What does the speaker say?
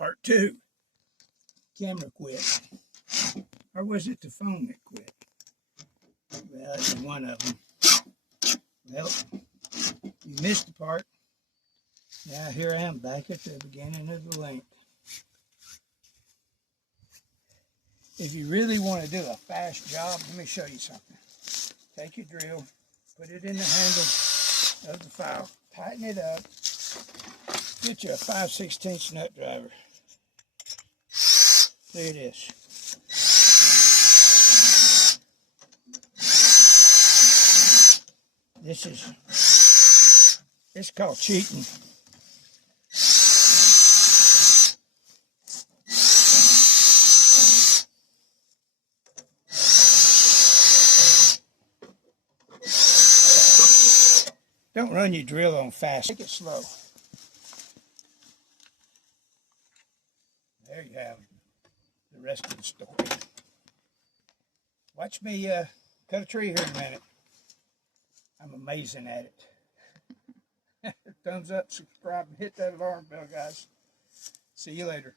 Part 2. Camera quit. Or was it the phone that quit? Well, it's one of them. Well, you missed the part. Now here I am back at the beginning of the length. If you really want to do a fast job, let me show you something. Take your drill, put it in the handle of the file, tighten it up, get you a 5/16 nut driver. There it is. It's called cheating. Don't run your drill on fast. Take it slow. There you have the rest of the story. Watch me cut a tree here in a minute. I'm amazing at it. Thumbs up, subscribe, and hit that alarm bell, guys. See you later.